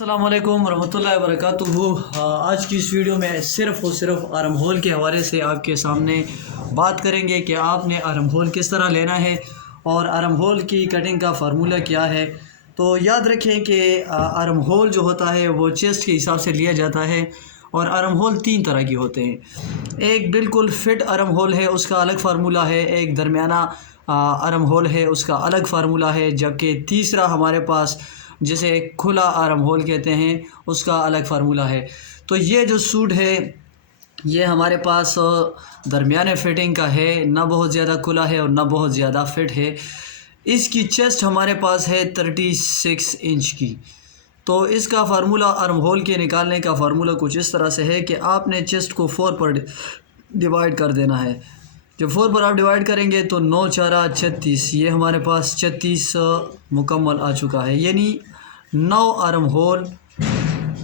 अस्सलाम वालेकुम रहमतुल्लाहि व बरकातुहू। आज की इस वीडियो में सिर्फ़ और सिर्फ आर्म होल के हवाले से आपके सामने बात करेंगे कि आपने आर्म होल किस तरह लेना है और आर्म होल की कटिंग का फ़ार्मूला क्या है। तो याद रखें कि आर्म होल जो होता है वो चेस्ट के हिसाब से लिया जाता है और आर्म होल तीन तरह के होते हैं। एक बिल्कुल फिट आर्म होल है, उसका अलग फ़ार्मूला है। एक दरमियाना आर्म होल है, उसका अलग फ़ार्मूला है। जबकि तीसरा हमारे पास जिसे खुला आर्म होल कहते हैं, उसका अलग फ़ार्मूला है। तो ये जो सूट है ये हमारे पास दरमियाने फिटिंग का है, ना बहुत ज़्यादा खुला है और ना बहुत ज़्यादा फिट है। इसकी चेस्ट हमारे पास है 36 इंच की। तो इसका फ़ार्मूला आर्म होल के निकालने का फ़ार्मूला कुछ इस तरह से है कि आपने चेस्ट को 4 पर डिवाइड कर देना है। जब 4 पर आप डिवाइड करेंगे तो 9 4 36, ये हमारे पास 36 मुकम्मल आ चुका है। यानी 9 आर्म होल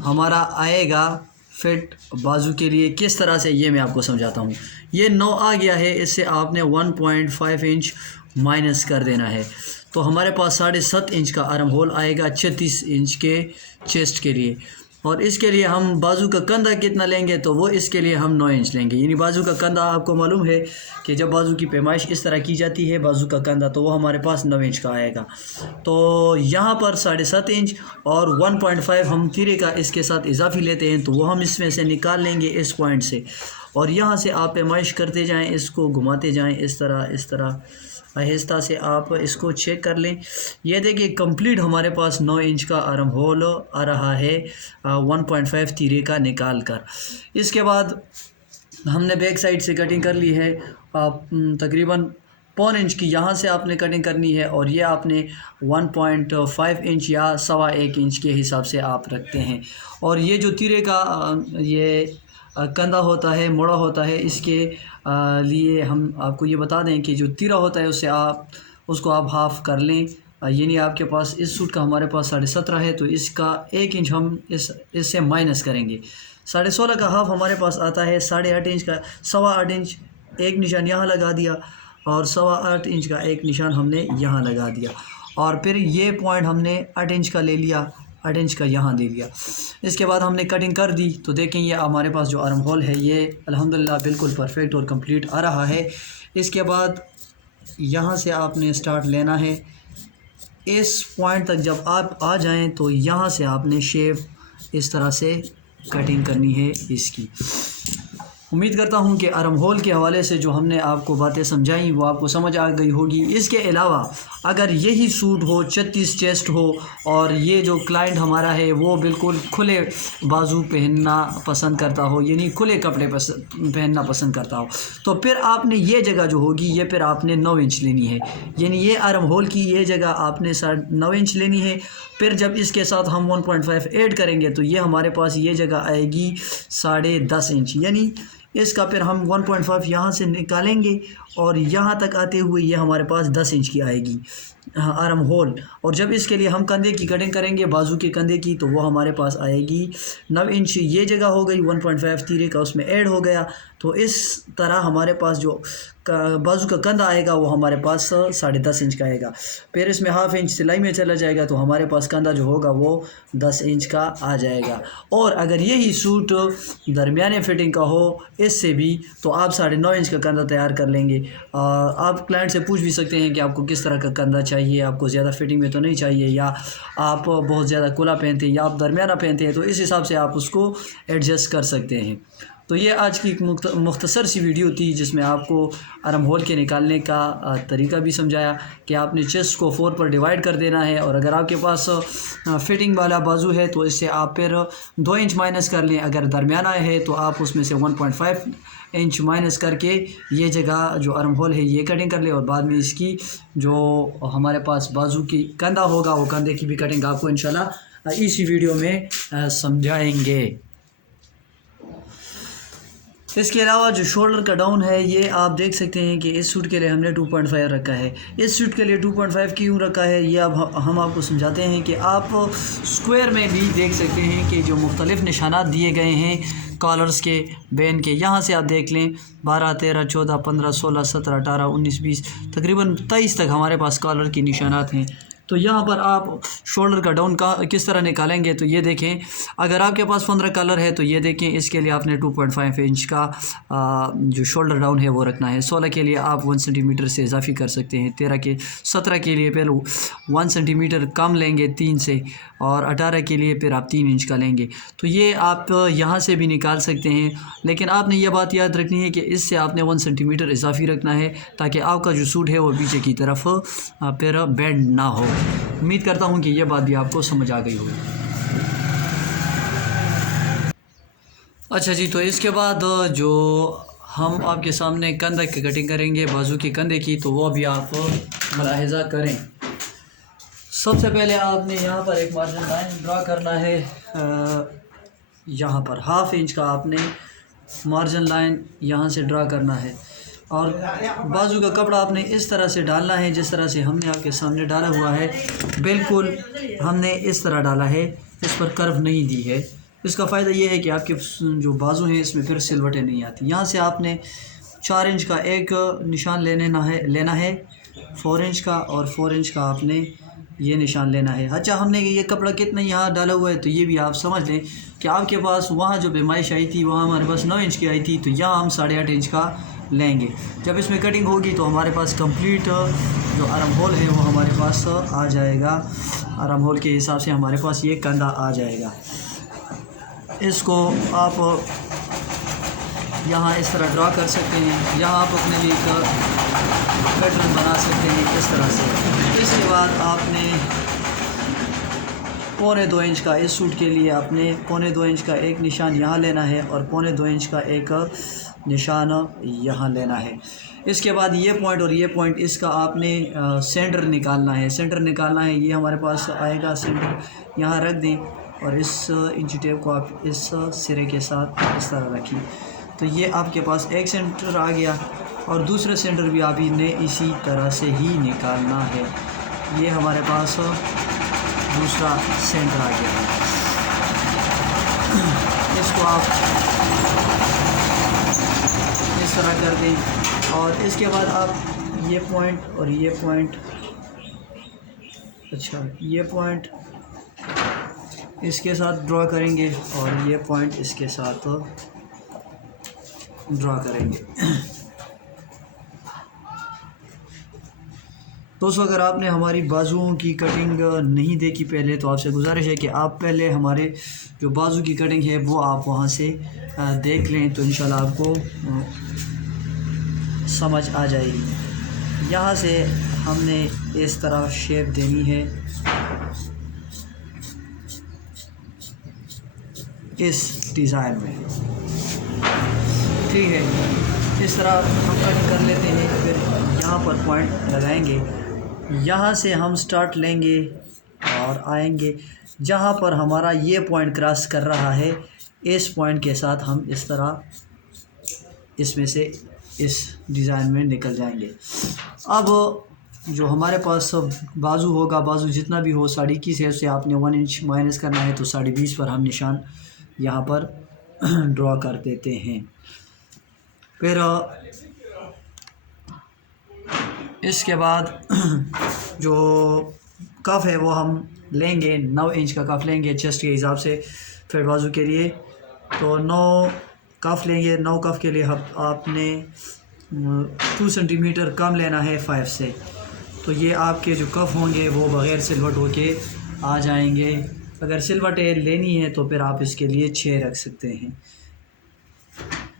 हमारा आएगा फिट बाजू के लिए। किस तरह से ये मैं आपको समझाता हूँ। ये 9 आ गया है, इससे आपने 1.5 इंच माइनस कर देना है। तो हमारे पास 7.5 इंच का आर्म होल आएगा 36 इंच के चेस्ट के लिए। और इसके लिए हम बाजू का कंधा कितना लेंगे, तो वो इसके लिए हम 9 इंच लेंगे। यानी बाजू का कंधा आपको मालूम है कि जब बाजू की पैमाइश इस तरह की जाती है बाजू का कंधा, तो वो हमारे पास 9 इंच का आएगा। तो यहाँ पर 7.5 इंच और 1.5 हम तिरे का इसके साथ इजाफी लेते हैं, तो वो हम इसमें से निकाल लेंगे इस पॉइंट से। और यहाँ से आप पैमाइश करते जाएँ, इसको घुमाते जाएँ इस तरह आहिस्ता से आप इसको चेक कर लें। ये देखिए कंप्लीट हमारे पास 9 इंच का आर्म होल आ रहा है 1.5 तीरे का निकाल कर। इसके बाद हमने बैक साइड से कटिंग कर ली है। तकरीबन 1.5 इंच की यहाँ से आपने कटिंग करनी है और ये आपने 1.5 इंच या 1.25 इंच के हिसाब से आप रखते हैं। और ये जो तीरे का ये कंधा होता है, मोड़ा होता है, इसके लिए हम आपको ये बता दें कि जो तीरा होता है उससे आप उसको आप हाफ़ कर लें। यानी आपके पास इस सूट का हमारे पास 17.5 है, तो इसका 1 इंच हम इससे माइनस करेंगे। 16.5 का हाफ़ हमारे पास आता है 8.5 इंच का। 8.25 इंच एक निशान यहाँ लगा दिया और 8.25 इंच का एक निशान हमने यहाँ लगा दिया। और फिर ये पॉइंट हमने 8 इंच का ले लिया, 8 इंच का यहाँ दे दिया। इसके बाद हमने कटिंग कर दी। तो देखें ये हमारे पास जो आर्म होल है ये अल्हम्दुलिल्लाह बिल्कुल परफेक्ट और कंप्लीट आ रहा है। इसके बाद यहाँ से आपने स्टार्ट लेना है। इस पॉइंट तक जब आप आ जाएं तो यहाँ से आपने शेप इस तरह से कटिंग करनी है इसकी। उम्मीद करता हूँ कि आर्म होल के हवाले से जो हमने आपको बातें समझाई वो आपको समझ आ गई होगी। इसके अलावा अगर यही सूट हो 36 चेस्ट हो और ये जो क्लाइंट हमारा है वो बिल्कुल खुले बाजू पहनना पसंद करता हो, यानी खुले कपड़े पहनना पसंद करता हो, तो फिर आपने ये जगह जो होगी ये फिर आपने 9 इंच लेनी है। यानी ये आर्म होल की ये जगह आपने 9 इंच लेनी है। फिर जब इसके साथ हम 1.5 ऐड करेंगे तो ये हमारे पास ये जगह आएगी 10.5 इंच। यानी इसका फिर हम 1.5 यहाँ से निकालेंगे और यहाँ तक आते हुए ये हमारे पास 10 इंच की आएगी आर्म होल। और जब इसके लिए हम कंधे की कटिंग करेंगे बाजू के कंधे की, तो वो हमारे पास आएगी 9 इंच। ये जगह हो गई 1.5 तीरे का उसमें ऐड हो गया। तो इस तरह हमारे पास जो बाजू का कंधा आएगा वो हमारे पास 10.5 इंच का आएगा। फिर इसमें हाफ़ इंच सिलाई में चला जाएगा तो हमारे पास कंधा जो होगा वो 10 इंच का आ जाएगा। और अगर यही सूट दरमियाने फिटिंग का हो इससे भी, तो आप 9.5 इंच का कंधा तैयार कर लेंगे। आप क्लाइंट से पूछ भी सकते हैं कि आपको किस तरह का कंधा चाहिए, आपको ज़्यादा फिटिंग में तो नहीं चाहिए, या आप बहुत ज़्यादा खुला पहनते हैं या आप दरमियाना पहनते हैं, तो इस हिसाब से आप उसको एडजस्ट कर सकते हैं। तो ये आज की एक मुख्तसर सी वीडियो थी जिसमें आपको आर्म होल के निकालने का तरीका भी समझाया कि आपने चेस्ट को 4 पर डिवाइड कर देना है। और अगर आपके पास फिटिंग वाला बाजू है तो इससे आप फिर 2 इंच माइनस कर लें। अगर दरमियाना है तो आप उसमें से 1.5 इंच माइनस करके ये जगह जो आर्म होल है ये कटिंग कर ले। और बाद में इसकी जो हमारे पास बाजू की कंधा होगा वो कंधे की भी कटिंग आपको इंशाल्लाह इसी वीडियो में समझाएंगे। इसके अलावा जो शोल्डर का डाउन है ये आप देख सकते हैं कि इस सूट के लिए हमने 2.5 रखा है। इस सूट के लिए 2.5 क्यों रखा है ये अब हम आपको समझाते हैं कि आप स्क्वायर में भी देख सकते हैं कि जो मुख्तलिफ़ निशानात दिए गए हैं कॉलर्स के बैन के, यहाँ से आप देख लें 12 13 14 15 16 17 18 19 20 तकरीबन 23 तक हमारे पास कॉलर के निशानात हैं। तो यहाँ पर आप शोल्डर का डाउन का किस तरह निकालेंगे, तो ये देखें, अगर आपके पास 15 कलर है तो ये देखें, इसके लिए आपने 2.5 इंच का जो शोल्डर डाउन है वो रखना है। 16 के लिए आप 1 सेंटीमीटर से इजाफी कर सकते हैं। 17 के लिए पहले 1 सेंटीमीटर कम लेंगे 3 से, और 18 के लिए फिर आप 3 इंच का लेंगे। तो ये आप यहाँ से भी निकाल सकते हैं, लेकिन आपने ये बात याद रखनी है कि इससे आपने 1 सेंटीमीटर इजाफी रखना है ताकि आपका जो सूट है वो पीछे की तरफ फिर बेंड ना हो। उम्मीद करता हूँ कि ये बात भी आपको समझ आ गई होगी। अच्छा जी, तो इसके बाद जो हम आपके सामने कंधे की कटिंग करेंगे, बाजू की कंधे की, तो वो भी आप मुलाहिजा करें। सबसे पहले आपने यहाँ पर एक मार्जिन लाइन ड्रा करना है। यहाँ पर 1/2 इंच का आपने मार्जिन लाइन यहाँ से ड्रा करना है, और बाजू का कपड़ा आपने इस तरह से डालना है जिस तरह से हमने आपके सामने डाला हुआ है। बिल्कुल हमने इस तरह डाला है, इस पर कर्व नहीं दी है। इसका फ़ायदा ये है कि आपके जो बाजू हैं इसमें फिर सिलवटें नहीं आती। यहाँ से आपने 4 इंच का एक निशान लेना है 4 इंच का, और 4 इंच का आपने ये निशान लेना है। अच्छा, हमने ये कपड़ा कितना यहाँ डाला हुआ है तो ये भी आप समझ लें कि आपके पास वहाँ जो पैमाइश आई थी वहाँ हमारे पास 9 इंच की आई थी, तो यहाँ हम 8.5 इंच का लेंगे। जब इसमें कटिंग होगी तो हमारे पास कंप्लीट जो आर्म होल है वो हमारे पास आ जाएगा। आर्म होल के हिसाब से हमारे पास ये कंधा आ जाएगा। इसको आप यहाँ इस तरह ड्रा कर सकते हैं। यहाँ आप अपने लिए पैटर्न बना सकते हैं इस तरह से। इसके बाद आपने 1.25 इंच का, इस सूट के लिए आपने 1.25 इंच का एक निशान यहाँ लेना है और 1.25 इंच का एक निशान यहाँ लेना है। इसके बाद ये पॉइंट और ये पॉइंट, इसका आपने सेंटर निकालना है। सेंटर निकालना है, ये हमारे पास आएगा सेंटर, यहाँ रख दें और इस इंची टेप को आप इस सिरे के साथ इस तरह रखिए। तो ये आपके पास एक सेंटर आ गया, और दूसरा सेंटर भी आप ने इसी तरह से ही निकालना है। ये हमारे पास दूसरा सेंटर आ गया। इसको आप इस तरह कर दें, और इसके बाद आप ये पॉइंट और ये पॉइंट, अच्छा ये पॉइंट इसके साथ ड्रा करेंगे और ये पॉइंट इसके साथ ड्रा करेंगे। दोस्तों, अगर आपने हमारी बाजुओं की कटिंग नहीं देखी पहले, तो आपसे गुजारिश है कि आप पहले हमारे जो बाजू की कटिंग है वो आप वहाँ से देख लें, तो इंशाल्लाह आपको समझ आ जाएगी। यहाँ से हमने इस तरह शेप देनी है, इस डिज़ाइन में, ठीक है। इस तरह हम कट कर लेते हैं। फिर यहाँ पर पॉइंट लगाएंगे, यहाँ से हम स्टार्ट लेंगे और आएंगे जहाँ पर हमारा ये पॉइंट क्रॉस कर रहा है, इस पॉइंट के साथ हम इस तरह इसमें से इस डिज़ाइन में निकल जाएंगे। अब जो हमारे पास बाजू होगा, बाजू जितना भी हो 21.5 है, उससे आपने 1 इंच माइनस करना है, तो 20.5 पर हम निशान यहाँ पर ड्रॉ कर देते हैं। फिर इसके बाद जो कफ़ है वो हम लेंगे, 9 इंच का कफ़ लेंगे चेस्ट के हिसाब से। फिर बाजू के लिए तो 9 कफ़ लेंगे। 9 कफ़ के लिए आपने 2 सेंटीमीटर कम लेना है 5 से। तो ये आपके जो कफ़ होंगे वो बग़ैर सिलवट होके आ जाएंगे। अगर सिलवट लेनी है तो फिर आप इसके लिए 6 रख सकते हैं।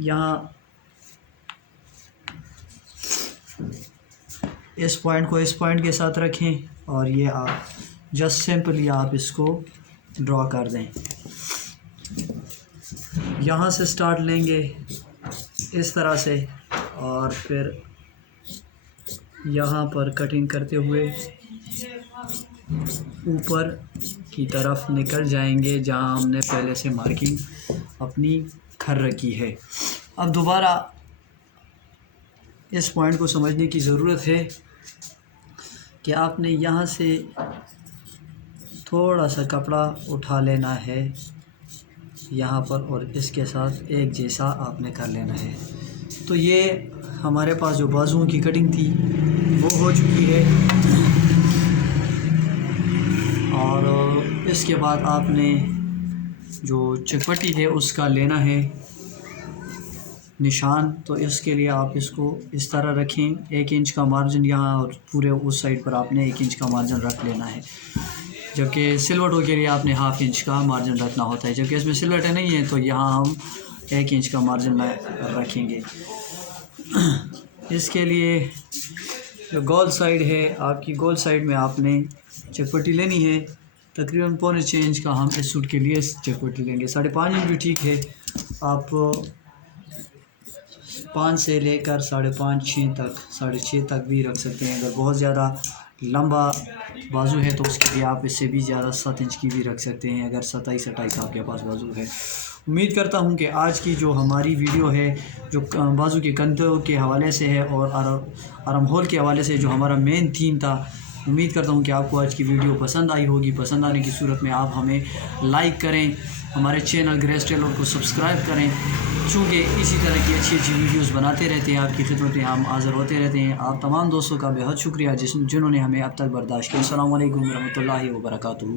यहाँ इस पॉइंट को इस पॉइंट के साथ रखें और ये आप जस्ट सिंपली आप इसको ड्रॉ कर दें। यहाँ से स्टार्ट लेंगे इस तरह से, और फिर यहाँ पर कटिंग करते हुए ऊपर की तरफ निकल जाएंगे जहाँ हमने पहले से मार्किंग अपनी कर रखी है। अब दोबारा इस पॉइंट को समझने की ज़रूरत है कि आपने यहाँ से थोड़ा सा कपड़ा उठा लेना है यहाँ पर, और इसके साथ एक जैसा आपने कर लेना है। तो ये हमारे पास जो बाजुओं की कटिंग थी वो हो चुकी है। और इसके बाद आपने जो चकपट्टी है उसका लेना है निशान। तो इसके लिए आप इसको इस तरह रखें, 1 इंच का मार्जिन यहाँ और पूरे उस साइड पर आपने 1 इंच का मार्जिन रख लेना है, जबकि सिलवटों के लिए आपने 1/2 इंच का मार्जिन रखना होता है। जबकि इसमें सिलवटें नहीं है तो यहाँ हम 1 इंच का मार्जिन में रखेंगे। इसके लिए जो गोल साइड है, आपकी गोल साइड में आपने चकपट्टी लेनी है। तकरीबन 1.25 इंच का हम इस सूट के लिए चकपट्टी लेंगे। 5.5 इंच भी ठीक है, आप 5 से लेकर 5.5 6 तक 6.5 तक भी रख सकते हैं। अगर बहुत ज़्यादा लंबा बाजू है तो उसके लिए आप इससे भी ज़्यादा 7 इंच की भी रख सकते हैं, अगर 27-28 आपके पास बाजू है। उम्मीद करता हूं कि आज की जो हमारी वीडियो है, जो बाजू के कंधों के हवाले से है और आर्म होल के हवाले से जो हमारा मेन थीम था, उम्मीद करता हूं कि आपको आज की वीडियो पसंद आई होगी। पसंद आने की सूरत में आप हमें लाइक करें, हमारे चैनल ग्रेस टेलर को सब्सक्राइब करें, चूँकि इसी तरह की अच्छी अच्छी वीडियोस बनाते रहते हैं, आपकी खिदमत में हम हाज़िर होते रहते हैं। आप तमाम दोस्तों का बेहद शुक्रिया जिन्होंने हमें अब तक बर्दाश्त किया। अस्सलाम वालेकुम रहमतुल्लाहि व बरकातुहू।